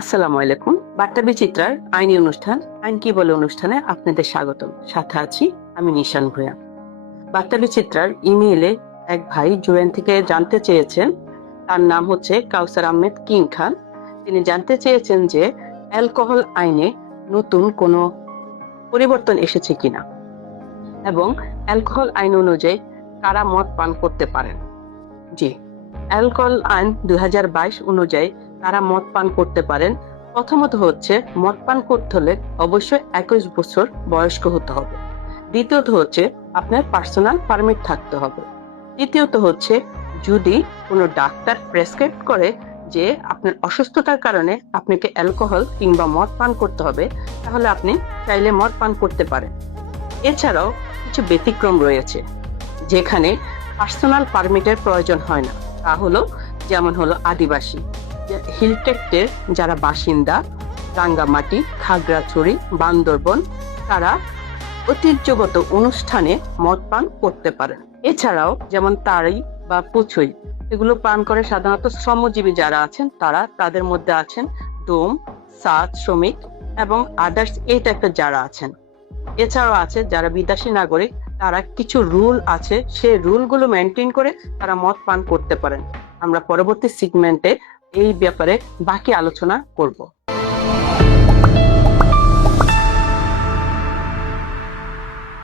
আসসালামু আলাইকুম। বার্তা বিচিত্রার আইনি অনুষ্ঠান আইন কি বলে অনুষ্ঠানে আপনাদের স্বাগতম। সাথে আছি আমি নিশান ভূঁইয়া। বার্তা বিচিত্রার ইমেইলে এক ভাই জুয়েন থেকে জানতে চেয়েছেন, তার নাম হচ্ছে কাউসার আহমেদ কিং খান। তিনি জানতে চেয়েছেন যে অ্যালকোহল আইনে নতুন কোনো পরিবর্তন এসেছে কিনা এবং অ্যালকোহল আইন অনুযায়ী কারা মদ পান করতে পারেন। জি, অ্যালকোহল আইন 2022 অনুযায়ী তারা মদ পান করতে পারেন। প্রথমত হচ্ছে মদ পান করতে হলে অবশ্যই 21 বছর বয়স্ক হতে হবে। দ্বিতীয়ত হচ্ছে আপনার পার্সোনাল পারমিট থাকতে হবে। তৃতীয়ত হচ্ছে যদি কোনো ডাক্তার প্রেসক্রাইব করে যে আপনার অসুস্থতার কারণে আপনাকে অ্যালকোহল কিংবা মদ পান করতে হবে, তাহলে আপনি চাইলে মদ পান করতে পারেন। এছাড়াও কিছু ব্যতিক্রম রয়েছে যেখানে পার্সোনাল পারমিটের প্রয়োজন হয় না। তা হলো যেমন হলো আদিবাসী, হিলটেক্টের যারা বাসিন্দা, রাঙ্গামাটি, খাগড়াছড়ি, বান্দরবন, তারা ঐতিহ্যগত অনুষ্ঠানে মদ পান করতে পারেন। এছাড়াও যেমন তাড়ি বা পুছুই, এগুলো পান করে সাধারণত শ্রমজীবী যারা আছেন তারা, তাদের মধ্যে আছেন ডোম, সাত শ্রমিক এবং আদার্স এই টাইপের যারা আছেন। এছাড়াও আছে যারা বিদেশি নাগরিক, তারা কিছু রুল আছে, সেই রুলগুলো মেনটেন করে তারা মদ পান করতে পারেন। আমরা পরবর্তী সেগমেন্টে এই ব্যাপারে বাকি আলোচনা করব।